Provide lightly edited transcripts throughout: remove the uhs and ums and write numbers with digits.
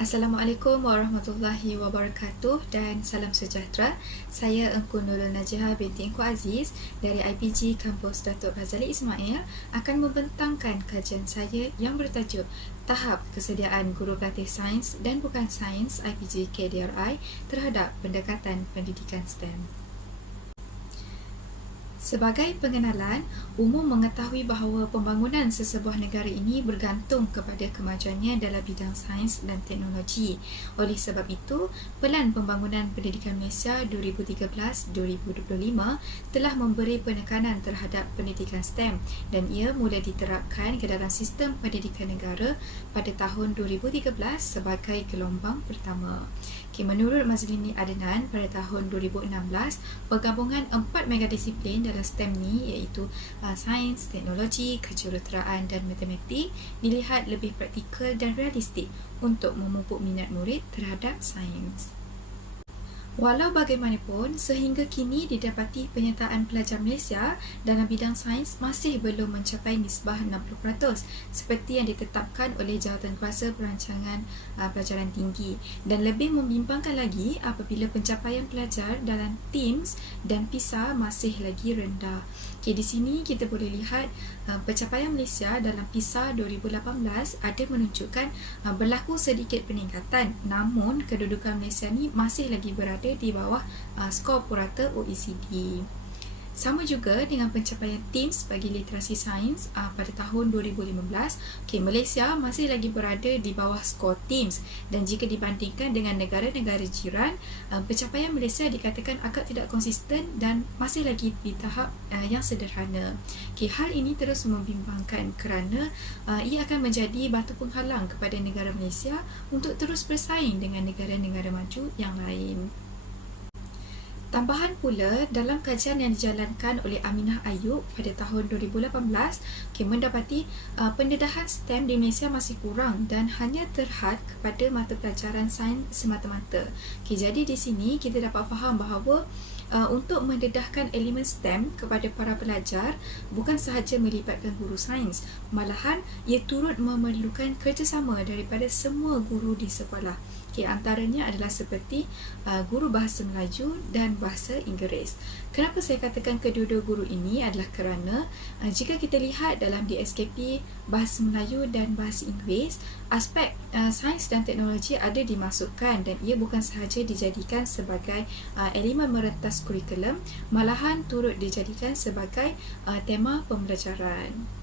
Assalamualaikum warahmatullahi wabarakatuh dan salam sejahtera. Saya Engku Nurul Najihah binti Engku Aziz dari IPG Kampus Datuk Razali Ismail akan membentangkan kajian saya yang bertajuk Tahap Kesediaan Guru Pelatih Sains dan Bukan Sains IPG KDRI terhadap pendekatan pendidikan STEM. Sebagai pengenalan, umum mengetahui bahawa pembangunan sesebuah negara ini bergantung kepada kemajuannya dalam bidang sains dan teknologi. Oleh sebab itu, Pelan Pembangunan Pendidikan Malaysia 2013-2025 telah memberi penekanan terhadap pendidikan STEM dan ia mula diterapkan ke dalam sistem pendidikan negara pada tahun 2013 sebagai gelombang pertama. Menurut Mazlini Adnan, pada tahun 2016, penggabungan 4 megadisiplin dalam STEM ni iaitu sains, teknologi, kejuruteraan dan matematik dilihat lebih praktikal dan realistik untuk memupuk minat murid terhadap sains. Walau bagaimanapun, sehingga kini didapati penyertaan pelajar Malaysia dalam bidang sains masih belum mencapai nisbah 60% seperti yang ditetapkan oleh Jawatankuasa Perancangan Pelajaran Tinggi, dan lebih membimbangkan lagi apabila pencapaian pelajar dalam TIMSS dan PISA masih lagi rendah. Di sini kita boleh lihat pencapaian Malaysia dalam PISA 2018 ada menunjukkan berlaku sedikit peningkatan, namun kedudukan Malaysia ni masih lagi berada di bawah skor purata OECD. Sama juga dengan pencapaian TIMSS bagi literasi sains pada tahun 2015, Malaysia masih lagi berada di bawah skor TIMSS, dan jika dibandingkan dengan negara-negara jiran, pencapaian Malaysia dikatakan agak tidak konsisten dan masih lagi di tahap yang sederhana. Hal ini terus membimbangkan kerana ia akan menjadi batu penghalang kepada negara Malaysia untuk terus bersaing dengan negara-negara maju yang lain. Tambahan pula, dalam kajian yang dijalankan oleh Aminah Ayub pada tahun 2018, mendapati pendedahan STEM di Malaysia masih kurang dan hanya terhad kepada mata pelajaran sains semata-mata. Jadi di sini kita dapat faham bahawa untuk mendedahkan elemen STEM kepada para pelajar bukan sahaja melibatkan guru sains, malahan ia turut memerlukan kerjasama daripada semua guru di sekolah. Antaranya adalah seperti guru bahasa Melayu dan bahasa Inggeris. Kenapa saya katakan kedua-dua guru ini adalah kerana jika kita lihat dalam DSKP bahasa Melayu dan bahasa Inggeris, aspek sains dan teknologi ada dimasukkan dan ia bukan sahaja dijadikan sebagai elemen merentas kurikulum, malahan turut dijadikan sebagai tema pembelajaran.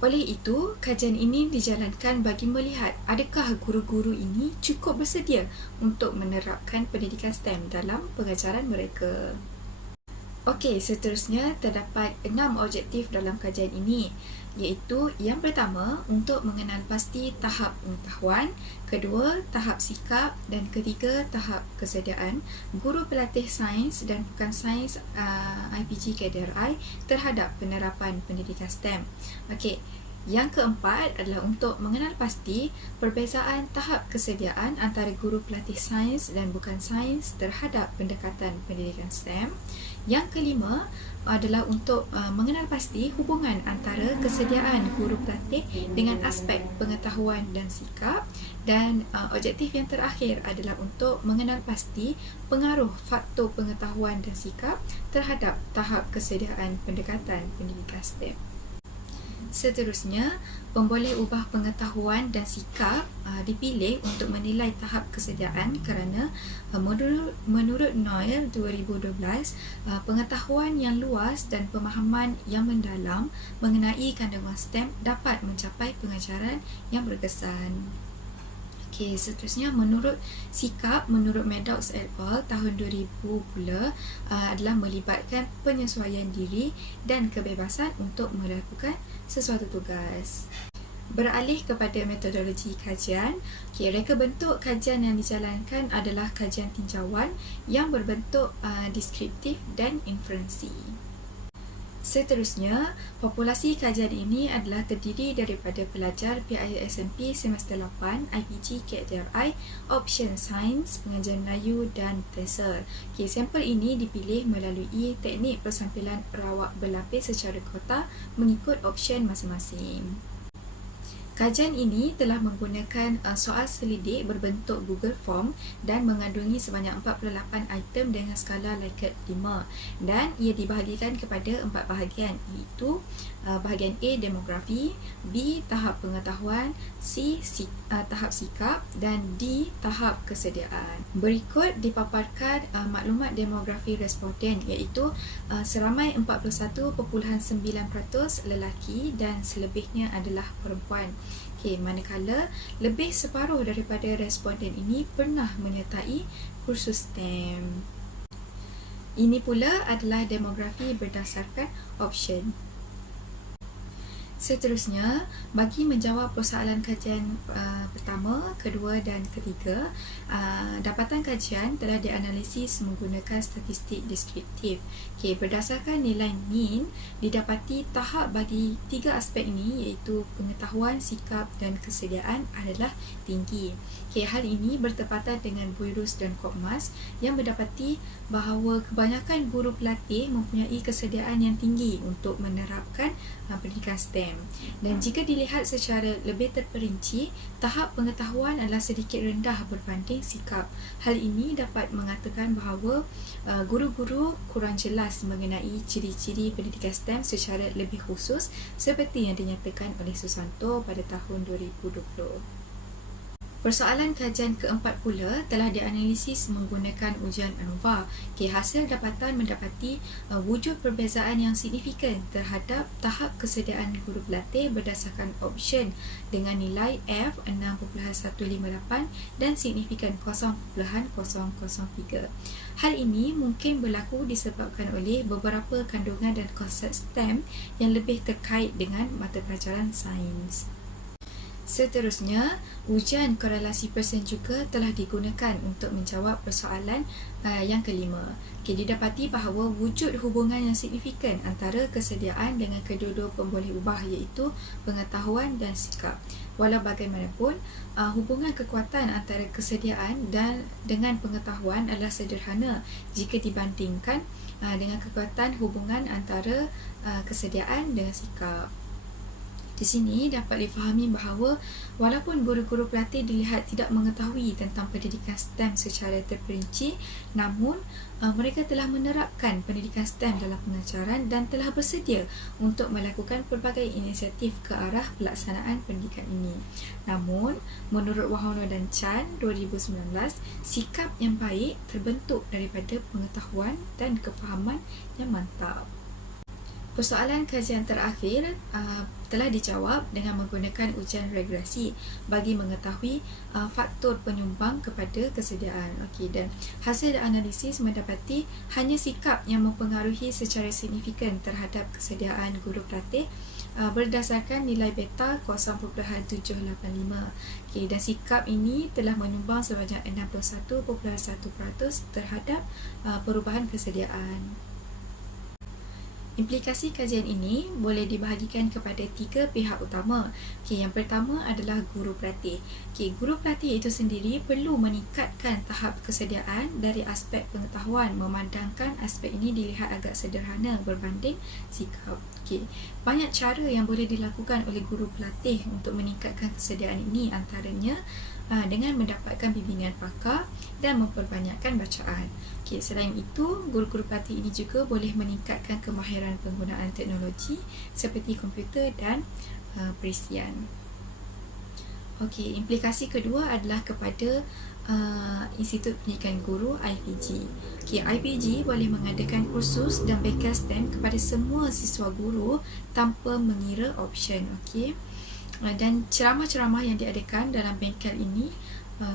Oleh itu, kajian ini dijalankan bagi melihat adakah guru-guru ini cukup bersedia untuk menerapkan pendidikan STEM dalam pengajaran mereka. Okey, seterusnya terdapat 6 objektif dalam kajian ini, iaitu yang pertama, untuk mengenal pasti tahap pengetahuan, kedua, tahap sikap, dan ketiga, tahap kesediaan guru pelatih sains dan bukan sains IPG KDRI terhadap penerapan pendidikan STEM. Okey, yang keempat adalah untuk mengenal pasti perbezaan tahap kesediaan antara guru pelatih sains dan bukan sains terhadap pendekatan pendidikan STEM. Yang kelima adalah untuk mengenal pasti hubungan antara kesediaan guru pelatih dengan aspek pengetahuan dan sikap. Dan objektif yang terakhir adalah untuk mengenal pasti pengaruh faktor pengetahuan dan sikap terhadap tahap kesediaan pendekatan pendidikan STEM. Seterusnya, pemboleh ubah pengetahuan dan sikap dipilih untuk menilai tahap kesediaan kerana menurut Noel 2012, pengetahuan yang luas dan pemahaman yang mendalam mengenai kandungan STEM dapat mencapai pengajaran yang berkesan. Seterusnya, menurut sikap, menurut Maddox et al. Tahun 2000 pula adalah melibatkan penyesuaian diri dan kebebasan untuk melakukan sesuatu tugas. Beralih kepada metodologi kajian, reka bentuk kajian yang dijalankan adalah kajian tinjauan yang berbentuk deskriptif dan inferensi. Seterusnya, populasi kajian ini adalah terdiri daripada pelajar PISMP semester 8 IPG KDRI, option sains, pengajian Melayu dan TESOL. Sampel ini dipilih melalui teknik persampilan rawak berlapis secara kota mengikut option masing-masing. Kajian ini telah menggunakan soal selidik berbentuk Google Form dan mengandungi sebanyak 48 item dengan skala Likert 5, dan ia dibahagikan kepada 4 bahagian, iaitu bahagian A demografi, B tahap pengetahuan, C tahap sikap, dan D tahap kesediaan. Berikut dipaparkan maklumat demografi responden, iaitu seramai 41.9% lelaki dan selebihnya adalah perempuan. Manakala lebih separuh daripada responden ini pernah menyertai kursus STEM. Ini pula adalah demografi berdasarkan option. Seterusnya, bagi menjawab persoalan kajian pertama, kedua dan ketiga, dapatan kajian telah dianalisis menggunakan statistik deskriptif. Berdasarkan nilai mean, didapati tahap bagi tiga aspek ini, iaitu pengetahuan, sikap dan kesediaan adalah tinggi. Hal ini bertepatan dengan Buirus dan Kopmas yang mendapati bahawa kebanyakan guru pelatih mempunyai kesediaan yang tinggi untuk menerapkan pendidikan STEM. Dan jika dilihat secara lebih terperinci, tahap pengetahuan adalah sedikit rendah berbanding sikap. Hal ini dapat mengatakan bahawa guru-guru kurang jelas mengenai ciri-ciri pendidikan STEM secara lebih khusus seperti yang dinyatakan oleh Susanto pada tahun 2020. Persoalan kajian keempat pula telah dianalisis menggunakan ujian ANOVA. Hasil dapatan mendapati wujud perbezaan yang signifikan terhadap tahap kesediaan guru pelatih berdasarkan option dengan nilai F 6.158 dan signifikan 0.003. Hal ini mungkin berlaku disebabkan oleh beberapa kandungan dan konsep STEM yang lebih terkait dengan mata pelajaran sains. Seterusnya, ujian korelasi persen juga telah digunakan untuk menjawab persoalan yang kelima. Didapati bahawa wujud hubungan yang signifikan antara kesediaan dengan kedua-dua pemboleh ubah, iaitu pengetahuan dan sikap. Walau bagaimanapun, hubungan kekuatan antara kesediaan dan dengan pengetahuan adalah sederhana jika dibandingkan dengan kekuatan hubungan antara kesediaan dengan sikap. Di sini dapat difahami bahawa walaupun guru-guru pelatih dilihat tidak mengetahui tentang pendidikan STEM secara terperinci, namun mereka telah menerapkan pendidikan STEM dalam pengajaran dan telah bersedia untuk melakukan pelbagai inisiatif ke arah pelaksanaan pendidikan ini. Namun, menurut Wahono dan Chan 2019, sikap yang baik terbentuk daripada pengetahuan dan kefahaman yang mantap. Persoalan kajian terakhir telah dijawab dengan menggunakan ujian regresi bagi mengetahui faktor penyumbang kepada kesediaan. Dan hasil analisis mendapati hanya sikap yang mempengaruhi secara signifikan terhadap kesediaan guru pelatih berdasarkan nilai beta 0.785. Dan sikap ini telah menyumbang sebanyak 61.1% terhadap perubahan kesediaan. Implikasi kajian ini boleh dibahagikan kepada tiga pihak utama. Yang pertama adalah guru pelatih. Guru pelatih itu sendiri perlu meningkatkan tahap kesediaan dari aspek pengetahuan, memandangkan aspek ini dilihat agak sederhana berbanding sikap. Banyak cara yang boleh dilakukan oleh guru pelatih untuk meningkatkan kesediaan ini, antaranya dengan mendapatkan bimbingan pakar dan memperbanyakkan bacaan. Selain itu, guru-guru pelatih ini juga boleh meningkatkan kemahiran penggunaan teknologi seperti komputer dan perisian. Implikasi kedua adalah kepada Institut Pendidikan Guru IPG. IPG boleh mengadakan kursus dan bengkel STEM kepada semua siswa guru tanpa mengira option. Dan ceramah-ceramah yang diadakan dalam bengkel ini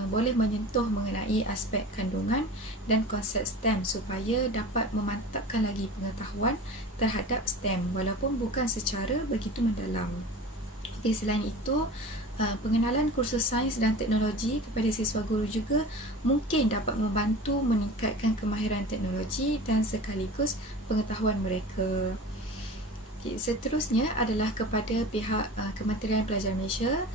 boleh menyentuh mengenai aspek kandungan dan konsep STEM supaya dapat memantapkan lagi pengetahuan terhadap STEM walaupun bukan secara begitu mendalam. Selain itu, pengenalan kursus sains dan teknologi kepada siswa guru juga mungkin dapat membantu meningkatkan kemahiran teknologi dan sekaligus pengetahuan mereka. Seterusnya adalah kepada pihak Kementerian Pelajaran Malaysia,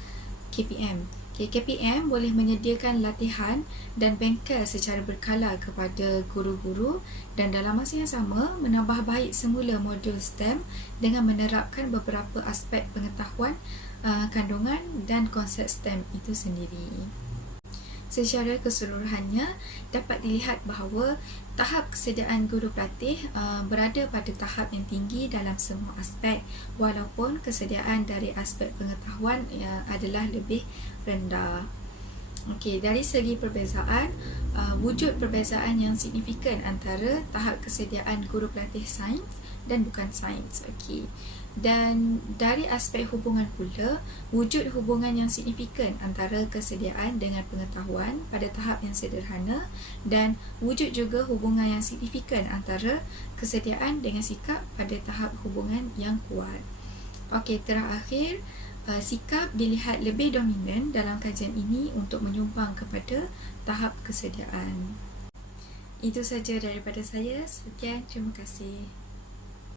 KPM. KPM boleh menyediakan latihan dan bengkel secara berkala kepada guru-guru dan dalam masa yang sama menambah baik semula modul STEM dengan menerapkan beberapa aspek pengetahuan kandungan dan konsep STEM itu sendiri. Secara keseluruhannya, dapat dilihat bahawa tahap kesediaan guru pelatih berada pada tahap yang tinggi dalam semua aspek, walaupun kesediaan dari aspek pengetahuan adalah lebih rendah. Okey, dari segi perbezaan, wujud perbezaan yang signifikan antara tahap kesediaan guru pelatih sains dan bukan sains. Okey. Dan dari aspek hubungan pula, wujud hubungan yang signifikan antara kesediaan dengan pengetahuan pada tahap yang sederhana dan wujud juga hubungan yang signifikan antara kesediaan dengan sikap pada tahap hubungan yang kuat. Okey, terakhir, sikap dilihat lebih dominan dalam kajian ini untuk menyumbang kepada tahap kesediaan. Itu saja daripada saya. Sekian, terima kasih.